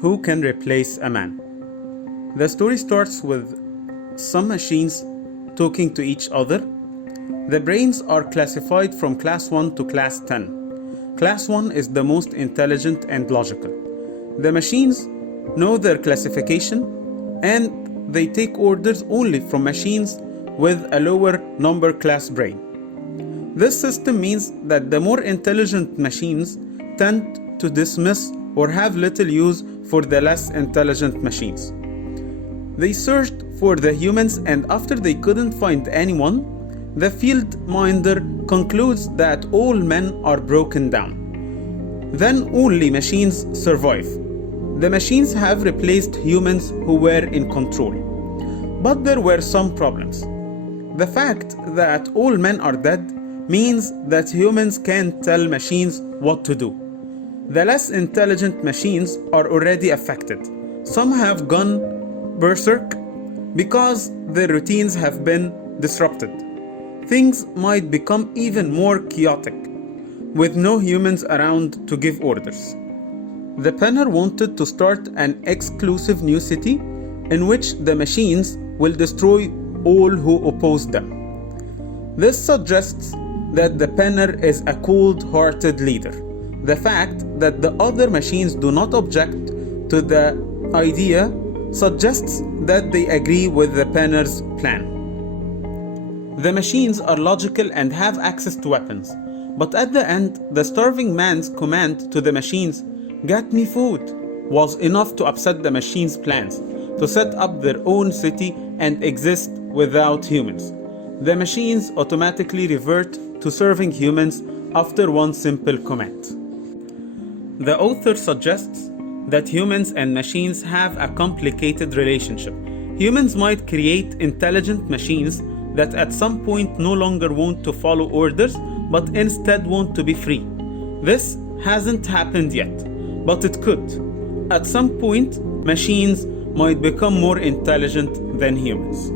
Who can replace a man? The story starts with some machines talking to each other. The brains are classified from class 1 to class 10. Class 1 is the most intelligent and logical. The machines know their classification and they take orders only from machines with a lower number class brain. This system means that the more intelligent machines tend to dismiss or have little use for the less intelligent machines. They searched for the humans, and after they couldn't find anyone, the field minder concludes that all men are broken down. Then only machines survive. The machines have replaced humans who were in control. But there were some problems. The fact that all men are dead means that humans can't tell machines what to do. The less intelligent machines are already affected. Some have gone berserk because their routines have been disrupted. Things might become even more chaotic with no humans around to give orders. The penner wanted to start an exclusive new city in which the machines will destroy all who oppose them. This suggests that the penner is a cold-hearted leader. The fact that the other machines do not object to the idea suggests that they agree with the penner's plan. The machines are logical and have access to weapons, but at the end, the starving man's command to the machines, "Get me food," was enough to upset the machines' plans to set up their own city and exist without humans. The machines automatically revert to serving humans after one simple command. The author suggests that humans and machines have a complicated relationship. Humans might create intelligent machines that at some point no longer want to follow orders, but instead want to be free. This hasn't happened yet, but it could. At some point, machines might become more intelligent than humans.